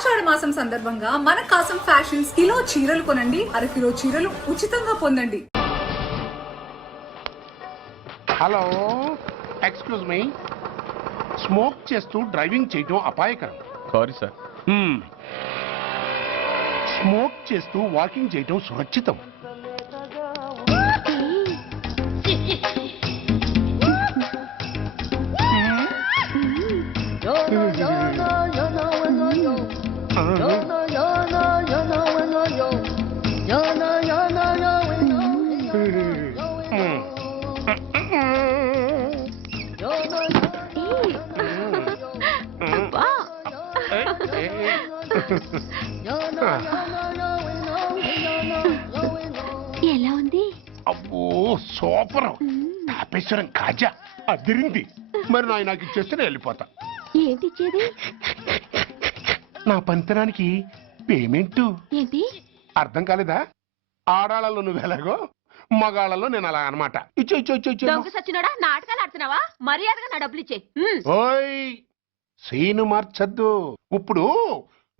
ఆషాఢ మాసం సందర్భంగా మన కాసం ఫ్యాషన్స్ కిలో చీరలు కొనండి, అరకిలో చీరలు ఉచితంగా పొందండి. Hello, excuse me. స్మోక్ చేస్తూ డ్రైవింగ్ చేయటం అపాయకరం. Sorry sir. స్మోక్ చేస్తూ వాకింగ్ చేయటం సురక్షితం. ఎలా ఉంది? అబ్బో సూపర్. తాపేశ్వరం కాజా అదిరింది. మరి నాకు ఇచ్చేస్తే నేను వెళ్ళిపోతా. ఏంటి ఇచ్చేది? నా పంతనానికి పేమెంట్. ఏంటి అర్థం కాలేదా? ఆడాళ్ళలో నువ్వు ఎలాగో, మగాళ్ళలో నేను అలా అనమాట. ఇచ్చో ఇచ్చో ఇచ్చో ఇచ్చో. దొంగ సచ్చినోడా, నాటకాలు ఆడుతున్నావా? మర్యాదగా నా డబ్బులు ఇచ్చే. ఓయ్ సీను మార్చద్దు. ఇప్పుడు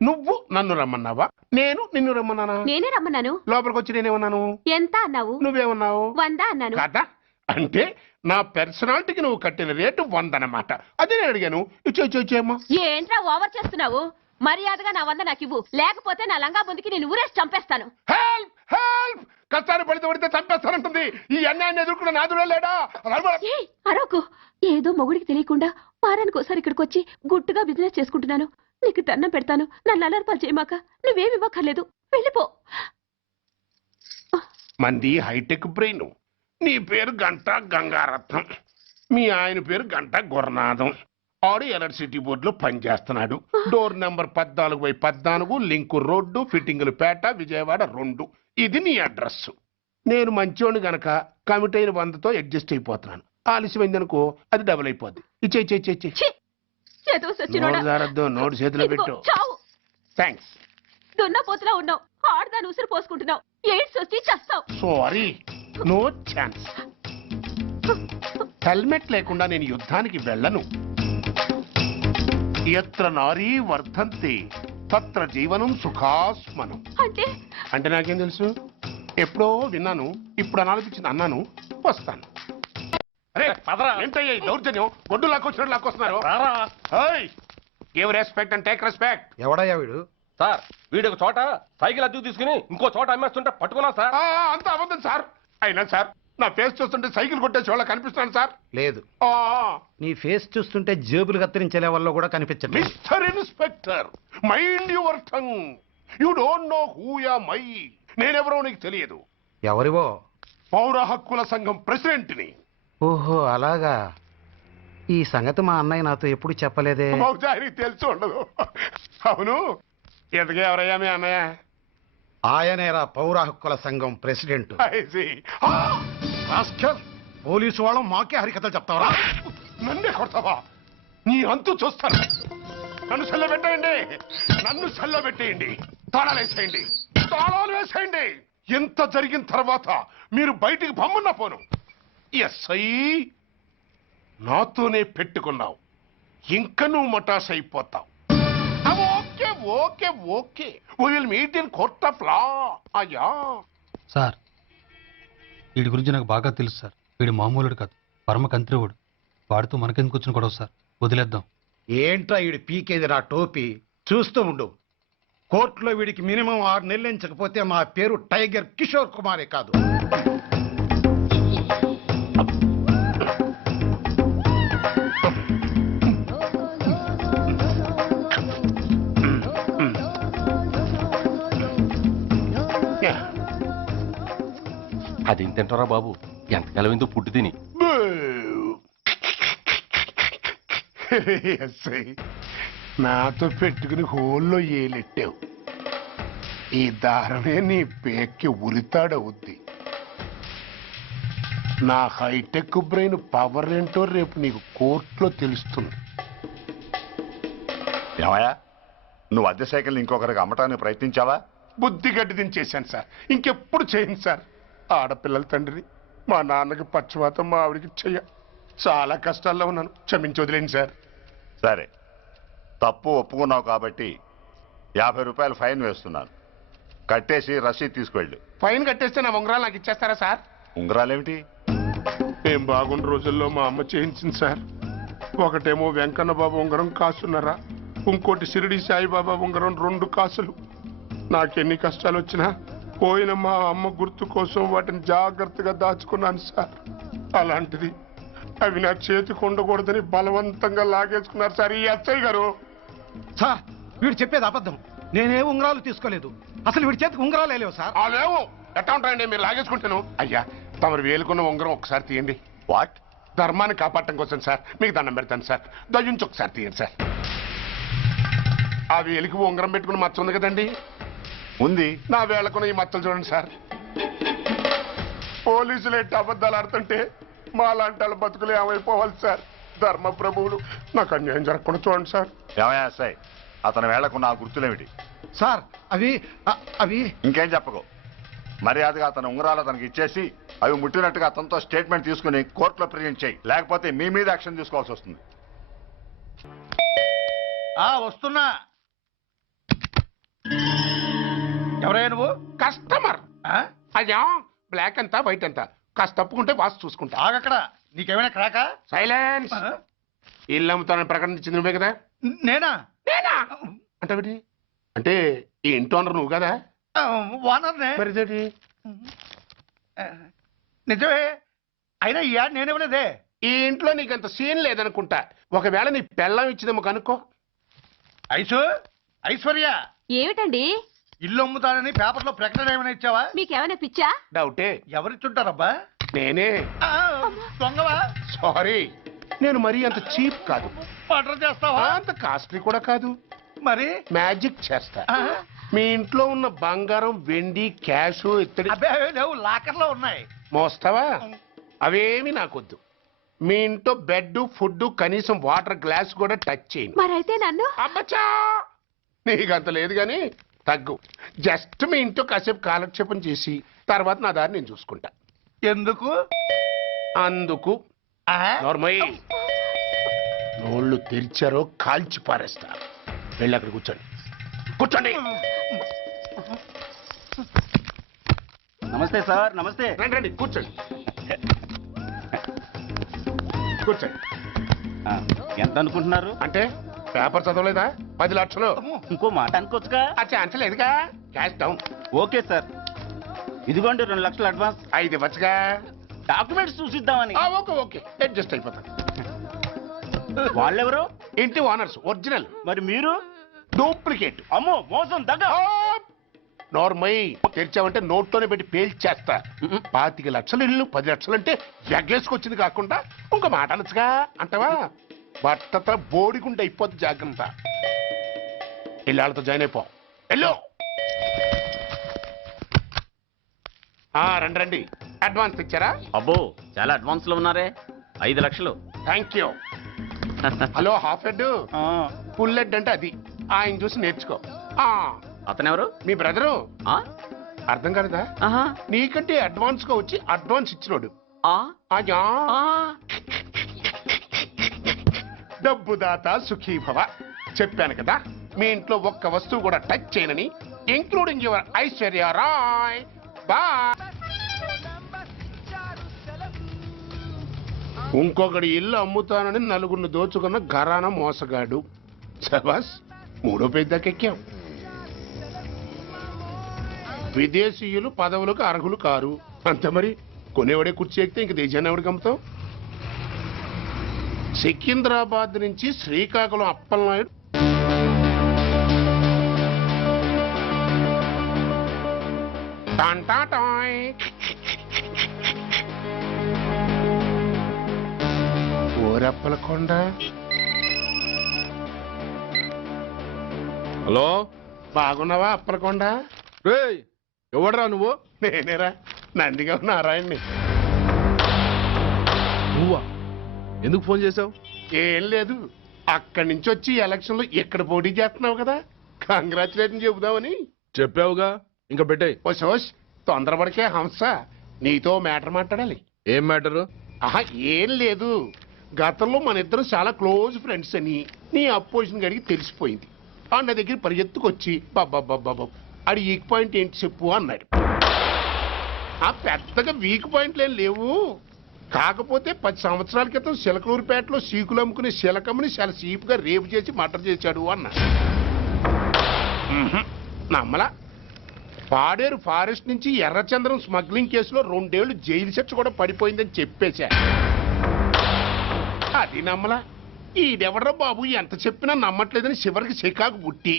నువ్వు నన్ను రమ్మన్నావా, నేను నిన్ను రమ్మన్నానా? నేనే రమ్మన్నాను. లోపలికి వచ్చి నేనేమన్నాను? ఎంత అన్నావు? నువ్వేమన్నావు? 100 అన్నాను. కదా, అంటే నా పర్సనాలిటీకి నువ్వు కట్టిన రేటు 100 అన్నమాట. అదే నేను అడిగాను. ఇచ్చో ఇచ్చో ఇచ్చేమ్మా. ఏంట్రా ఓవర్ చేస్తున్నావు? మర్యాదగా నా 100 నాకు ఇవ్వు, లేకపోతే నా లంగా ముందుకి నేను ఊరేసి చంపేస్తాను. Help help. కష్టాలు పడితే చంపేస్తానంటుంది. ఈ అన్యాయాన్ని ఎదుర్కొన్న నాదుడే లేడా? అరవకు. ఏదో మొగుడికి తెలియకుండా వారానికి ఒకసారి ఇక్కడికి వచ్చి గుట్టుగా బిజినెస్ చేసుకుంటున్నాను. నీకు దండం పెడతాను, నన్ను అలర్పాలు చేయమాక. నువ్వేమి ఇవ్వక్కర్లేదు, వెళ్ళిపో. మంది హైటెక్ బ్రెయిన్. నీ పేరు గంట గంగారత్నం, మీ ఆయన పేరు గంట గురనాథం. ఆడు ఎలక్ట్రిసిటీ బోర్డులో పనిచేస్తున్నాడు. డోర్ నెంబర్ 14/14, లింకు రోడ్డు, ఫిట్టింగులు పేట, విజయవాడ 2. ఇది నీ అడ్రస్. నేను మంచోని గనక కమిట్ అయిన 100తో అడ్జస్ట్ అయిపోతున్నాను. ఆలస్యమైందనుకో అది డబుల్ అయిపోద్ది. ఇచ్చే నోటు చేతిలో పెట్టు. థ్యాంక్స్. దున్నపోతులా ఉన్నావు, ఆడదాని ఉసురు పోసుకుంటున్నావు. ఎయిడ్స్ వచ్చి చస్తావు. Sorry, no chance. హెల్మెట్ లేకుండా నేను యుద్ధానికి వెళ్ళను. ఎత్ర నారీ వర్ధంతి తత్ర జీవనం సుఖాస్మనం. అంటే నాకేం తెలుసు? ఎప్పుడో విన్నాను, ఇప్పుడు అనాలనిపించింది అన్నాను. వస్తాను. అరే ఏంటయ్యా ఈ దౌర్జన్యం? గొడ్డు లాక్కొచ్చినట్టు లాక్కొస్తున్నారు. Give respect and take respect. ఎవడయ్యా వీడు? సార్, వీడు ఒక చోట సైకిల్ అద్దెకు తీసుకుని ఇంకో చోట అమ్మేస్తుంటే పట్టుకున్నా సార్. అంత అబద్ధం సార్. అయినా సార్, నా ఫేస్ చూస్తుంటే సైకిల్ కొట్టే చోళ్ళ కనిపిస్తున్నాను సార్. లేదు, నీ ఫేస్ చూస్తుంటే జేబులు కత్తిరించే లెవెల్లో కూడా కనిపించదు. Mister inspector, mind your tongue. You don't know who am I. నేనెవరో నీకు తెలియదు. ఎవరివో? పౌర హక్కుల సంఘం ప్రెసిడెంట్ని. ఓహో అలాగా. ఈ సంగతి మా అన్నయ్య నాతో ఎప్పుడు చెప్పలేదే. బహుశా ఆయనకి తెలిసి ఉండదు. అవును, ఎదుగే ఎవరయ్యా మీ అన్నయ్య? ఆయనేరా పౌర హక్కుల సంఘం ప్రెసిడెంట్. పోలీసు వాళ్ళం మాకే హరికథలు చెప్తావరా? నన్నే కొడతావా? నీ అంతు చూస్తాను. నన్ను సెల్ల పెట్టేయండి, నన్ను సెల్ల పెట్టేయండి. తాళాలు వేసేయండి, తాళాలు వేసేయండి. ఎంత జరిగిన తర్వాత మీరు బయటికి పమ్మున్న పోను. ఎస్ఐ, నాతోనే పెట్టుకున్నావు, ఇంకా నువ్వు మటాస్ అయిపోతావు. Okay okay okay, will meet in court of law. అయ్యా సార్, వీడి గురించి నాకు బాగా తెలుసు సార్. వీడు మామూలుడు కాదు, పరమ కంత్రివుడు. వాడితో మనకెందుకు వచ్చిన గొడవ సార్? వదిలేద్దాం. ఏంట్రా వీడి పీకేది నా టోపీ? చూస్తూ ఉండు. కోర్టులో వీడికి మినిమం 6 నెలలు ఎంచకపోతే మా పేరు టైగర్ కిషోర్ కుమారే కాదు. అదేం తింటారా బాబు? ఎంతకాలం ఏందో పుట్టు తిని. ఎస్ఐ, నాతో పెట్టుకుని హోల్లో ఏలెట్టావు. ఈ దారమే నీ పేక్కి ఉరితాడవుద్ది. నా హైటెక్ బ్రెయిన్ పవర్ ఏంటో రేపు నీకు కోర్టులో తెలుస్తుంది. ఏమయ్యా, నువ్వు అద్దె సైకిల్ ఇంకొకరికి అమ్మటానికి ప్రయత్నించావా? బుద్ధి గడ్డి దించేశాను సార్, ఇంకెప్పుడు చేయను సార్. ఆడపిల్లల తండ్రి, మా నాన్నకి పక్షవాతం, మా ఆవిడికి చెయ్య. చాలా కష్టాల్లో ఉన్నాను, క్షమించి వదిలేండి సార్. సరే, తప్పు ఒప్పుకున్నావు కాబట్టి 50 రూపాయలు ఫైన్ వేస్తున్నాను. కట్టేసి రసీదు తీసుకువెళ్ళు. ఫైన్ కట్టేస్తే నా ఉంగరాలు నాకు ఇచ్చేస్తారా సార్? ఉంగరాలేమిటి? ఏం బాగున్న రోజుల్లో మా అమ్మ చేయించింది సార్. ఒకటేమో వెంకన్న బాబు ఉంగరం కాసున్నరా, ఇంకోటి షిరిడి సాయిబాబా ఉంగరం 2 కాసులు. నాకెన్ని కష్టాలు వచ్చినా పోయిన మా అమ్మ గుర్తు కోసం వాటిని జాగ్రత్తగా దాచుకున్నాను సార్. అలాంటిది అవి నా చేతికి ఉండకూడదని బలవంతంగా లాగేసుకున్నారు సార్ ఈ ఎస్ఐ గారు. సార్ వీడు చెప్పేది అబద్ధం. నేనే ఉంగరాలు తీసుకోలేదు. అసలు వీడి చేతికి ఉంగరాలే లేవు సార్. ఆ లేవు, ఎట్టా ఉంటాయండి మీరు లాగేసుకుంటాను. అయ్యా తమరు వేలుకున్న ఉంగరం ఒకసారి తీయండి. వాట్? ధర్మాన్ని కాపాడటం కోసం సార్, మీకు దండం పెడతాను సార్. దయ్యుంచి ఒకసారి తీయండి సార్. ఆ వేలికి ఉంగరం పెట్టుకుని మచ్చ ఉంది కదండి, ఉంది. నా వేళకున్న ఈ మచ్చలు చూడండి సార్. పోలీసులు ఎట్టి అబద్ధాలు ఆడుతుంటే మా లాంటి వాళ్ళ బతుకులు ఏమైపోవాలి సార్? ధర్మ ప్రభువులు నాకు అన్యాయం జరగకుండా చూడండి సార్. ఏమయ్యా ఎస్ఐ, అతని వేళ్లకున్న ఆ గుర్తులేమిటి? సార్ అవి ఇంకేం చెప్పకు. మర్యాదగా అతని ఉంగరాలు అతనికి ఇచ్చేసి అవి ముట్టినట్టుగా అతనితో స్టేట్మెంట్ తీసుకుని కోర్టులో ప్రజెంట్ చేయి. లేకపోతే మీ మీద యాక్షన్ తీసుకోవాల్సి వస్తుంది. వస్తున్నా. ఎవరయ్యా నువ్వు? కస్టమర్. అయ్యా బ్లాక్ అంతా వైట్ అంతా కాస్త తప్పుకుంటే వాసు చూసుకుంటా. ఆగక్కడ. నీకేమైనా క్రాకా? సైలెన్స్. ఇల్లు అమ్ముతానని ప్రకటించింది నువ్వే కదా? నేనా? నేనా అంటే అంటే ఈ ఇంటి ఓనర్ నువ్వు కదా? ఓనర్నే. మరి ఇదేంటి? నిజమే. అయినా ఈ యాడ్ నేనివ్వలేదే. ఈ ఇంట్లో నీకంత సీన్ లేదనుకుంటా. ఒకవేళ నీ పెళ్ళం ఇచ్చిందేమో కనుక్కో. ఐశ్వర్య ఏమిటండి ఇల్లు అమ్ముతానని పేపర్లో ప్రకటన ఏమైనా ఇచ్చావా? మీకేమైనా పిచ్చా? డౌటే. ఎవరిచ్చుంటారబ్బా? నేనే. దొంగవా? సారీ, నేను మరీ అంత చీప్ కాదు. మర్డర్ చేస్తావా? అంత కాస్ట్లీ కూడా కాదు. మరి మ్యాజిక్ చేస్తా. మీ ఇంట్లో ఉన్న బంగారం, వెండి, క్యాష్, ఇత్తడి అబ్బే లేవు, లాకర్లో ఉన్నాయి. మోస్తావా? అవేమి నాకొద్దు. మీ ఇంట్లో బెడ్, ఫుడ్, కనీసం వాటర్ గ్లాస్ కూడా టచ్ చేయను. మరైతే నన్ను అబ్బచ్చా, నీకంత లేదు గాని తగ్గు. జస్ట్ మీ ఇంట్లో కాసేపు కాలక్షేపం చేసి తర్వాత నా దారి నేను చూసుకుంటా. ఎందుకు? అందుకు నార్మల్ నోళ్ళు తెరిచారో కాల్చి పారేస్తా. వెళ్ళి అక్కడ కూర్చోండి. కూర్చోండి. నమస్తే సార్. నమస్తే. రండి రండి కూర్చోండి. కూర్చోండి. ఎంత అనుకుంటున్నారు? అంటే పేపర్ చదవలేదా? 10 లక్షలు. ఇంకో మాట అనుకోవచ్చుగా? ఆ ఛాన్స్ లేదుగా. Cash down. ఓకే సార్, ఇదిగోండి 2 లక్షలు అడ్వాన్స్. 5 ఇవ్వచ్చుగా. డాక్యుమెంట్స్ చూసిద్దామని. ఓకే ఓకే, అడ్జస్ట్ అయిపోతాను. వాళ్ళెవరు? ఇంటి ఓనర్స్. ఒరిజినల్. మరి మీరు? డూప్లికేట్. అమ్మో మోసం దగ్గ. నార్మల్ తెరిచావంటే నోట్లోనే పెట్టి పేల్చేస్తా. 25 లక్షలు ఇల్లు 10 లక్షలు అంటే ఎగ్గేసుకొచ్చింది కాకుండా ఇంకో మాట అనొచ్చుగా అంటావా? బట్టతో బోడిగుంటే అయిపోద్ది. జాగ్రత్త. ఇల్లాళ్ళతో జాయిన్ అయిపో. వెళ్ళు. రండి రండి. అడ్వాన్స్ ఇచ్చారా? అబ్బో చాలా అడ్వాన్స్ లో ఉన్నారే. 5 లక్షలు. Thank you. Hello half head, full head అంటే అది. ఆయన చూసి నేర్చుకో. అతనెవరు? మీ బ్రదరు. అర్థం కాలేదా? నీకంటే అడ్వాన్స్ గా వచ్చి అడ్వాన్స్ ఇచ్చినోడు. అయ్యా డబ్బు దాత సుఖీభవ. చెప్పాను కదా మీ ఇంట్లో ఒక్క వస్తువు కూడా టచ్ చేయనని, ఇంక్లూడింగ్ యువర్ ఐశ్వర్య రాయ్. బా. ఇంకొకటి ఇల్లు అమ్ముతానని 4 దోచుకున్న ఘరాన మోసగాడు. శబాస్, 3వ పేజ్ దాకా ఎక్కాం. విదేశీయులు పదవులకు అర్హులు కారు. అంతే మరి. కొనేవాడే కుర్చీ ఎక్కితే ఇంక దేశాన్ని ఎవడికి అమ్ముతాం? సికింద్రాబాద్ నుంచి శ్రీకాకుళం అప్పలనాయుడు టాంటాటాయ్. ఓరప్పలకొండ. హలో, బాగున్నావా అప్పలకొండ? ఎవడరా నువ్వు? నేనేరా, నందిగా నారాయణ్ణి. నువ్వా? ఎందుకు ఫోన్ చేసావు? ఏం లేదు, అక్కడి నుంచి వచ్చి ఎలక్షన్ లో ఇక్కడ పోటీ చేస్తున్నావు కదా, కంగ్రాచులేషన్ చెబుదామని. చెప్పావుగా, ఇంకా పెట్టాయి. ఓ సోష్, తొందరపడికే హంస, నీతో మ్యాటర్ మాట్లాడాలి. ఏం మ్యాటరు? ఆహా ఏం లేదు, గతంలో మన ఇద్దరం చాలా క్లోజ్ ఫ్రెండ్స్ అని నీ అపోజిషన్ గడికి తెలిసిపోయింది. ఆ నా దగ్గర పరిగెత్తుకొచ్చి బాబా ఆడి వీక్ పాయింట్ ఏంటి చెప్పు అన్నాడు. ఆ పెద్దగా వీక్ పాయింట్లు ఏం లేవు, కాకపోతే 10 సంవత్సరాల క్రితం చిలకలూరుపేటలో సీకులు అమ్ముకునే శిలకమ్మని చాలా చీప్గా రేపు చేసి మర్డర్ చేశాడు అన్నా. నమ్మలా. పాడేరు ఫారెస్ట్ నుంచి ఎర్రచంద్రం స్మగ్లింగ్ కేసులో 2 ఏళ్లు జైలు శిక్ష కూడా పడిపోయిందని చెప్పేశా. అది నమ్మలా. ఈడెవడ్రా బాబు ఎంత చెప్పినా నమ్మట్లేదని చివరికి చికాకు పుట్టి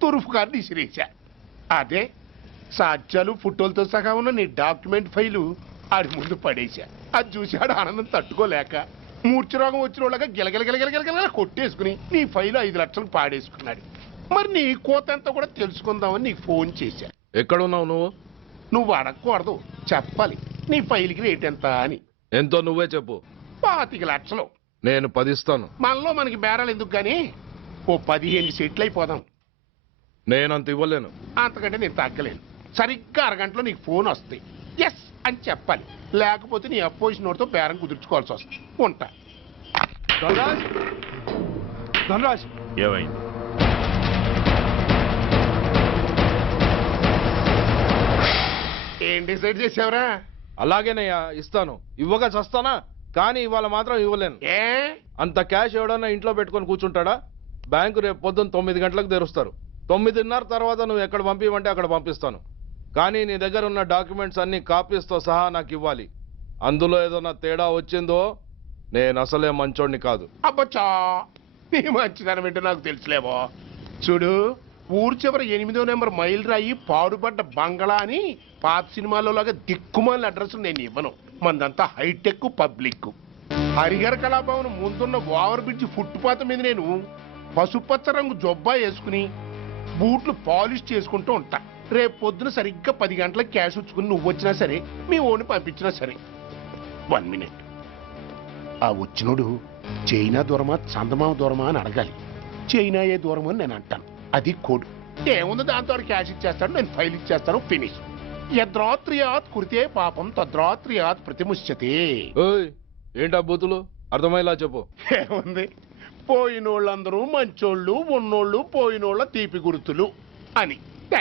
తురుపు కార్డు ఇసిరేశా. అదే సాక్ష్యాలు ఫోటోలతో సహా ఉన్న నీ డాక్యుమెంట్ ఫైలు ఆడి ముందు పడేశా. అది చూశాడు ఆనందం తట్టుకోలేక మూర్ఛరోగం వచ్చిన వాళ్ళగా గిలగిలగిలగిలగిలగిల కొట్టేసుకుని నీ ఫైలు 5 లక్షలకు పాడేసుకున్నాడు. మరి నీ కోతంతా కూడా తెలుసుకుందామని నీకు ఫోన్ చేశా. ఎక్కడున్నావు నువ్వు? నువ్వు అడగకూడదు, చెప్పాలి. నీ ఫైల్కి రేట్ ఎంత అని. ఎంతో నువ్వే చెప్పు. 25 లక్షలు. నేను 10 ఇస్తాను. మనలో మనకి బేరాలు ఎందుకు గానీ ఓ 15 సెట్లు అయిపోదాం. నేనంత ఇవ్వలేను. అంతకంటే నేను తగ్గలేను. సరిగ్గా అరగంటలో నీకు ఫోన్ వస్తాయి. ఎస్ అని చెప్పాలి, లేకపోతే నీ అపోజిషన్ వాడితో బేరం కుదుర్చుకోవాల్సి వస్తుంది. ఉంటా. ధనరాజ్ ఏమైంది? ఏం డిసైడ్ చేసావురా? అలాగేనయ్యా, ఇస్తాను. ఇవ్వగా చస్తానా, కానీ ఇవాళ మాత్రం ఇవ్వలేను. ఏ అంత క్యాష్ ఎవడన్నా ఇంట్లో పెట్టుకొని కూర్చుంటాడా? బ్యాంకు రేపు పొద్దున్న 9 గంటలకు తెరుస్తారు. 9:30 తర్వాత నువ్వు ఎక్కడ పంపిమంటే అక్కడ పంపిస్తాను. కానీ నీ దగ్గర ఉన్న డాక్యుమెంట్స్ అన్ని కాపీస్తో సహా నాకు ఇవ్వాలి. అందులో ఏదైనా తేడా వచ్చిందో నేను అసలే మంచోడిని కాదు. అబ్బచ్చా, నీ మంచిదనం ఏంటో నాకు తెలుసులేవో. చూడు, ఊరు చివర 8వ నెంబర్ మైల్ రాయి పాడుపడ్డ బంగళా అని పాత సినిమాలో లాగా దిక్కుమాల అడ్రస్ నేను ఇవ్వను. మందంతా హైటెక్ పబ్లిక్. హరిహర కళాభవన్ ముందున్న ఓవర్ బ్రిడ్జ్ ఫుట్పాత్ మీద నేను పసుపచ్చ రంగు జొబ్బా వేసుకుని బూట్లు పాలిష్ చేసుకుంటూ ఉంటా. రేపు పొద్దున సరిగ్గా 10 గంటలకు క్యాష్ వచ్చుకుని నువ్వు వచ్చినా సరే, మీ ఓని పంపించినా సరే. 1 మినిట్. ఆ వచ్చినోడు చైనా దూరమా చందమామ దూరమా అని అడగాలి. చైనా ఏ దూరం అని నేను అంటాను. అది కోడ్. ఏముంది, దాంతో క్యాష్ ఇచ్చేస్తాడు, నేను ఫైల్ ఇచ్చేస్తాను, ఫినిష్. యద్రాత్రియాత్ కురితే పాపం తద్రాత్రియాత్ ప్రతిముష్యతే. ఏంటా బూతులు? అర్థమయ్యేలా చెప్పు. ఏముంది, పోయినోళ్ళందరూ మంచోళ్ళు, ఉన్నోళ్ళు పోయినోళ్ళ తీపి గుర్తులు అని.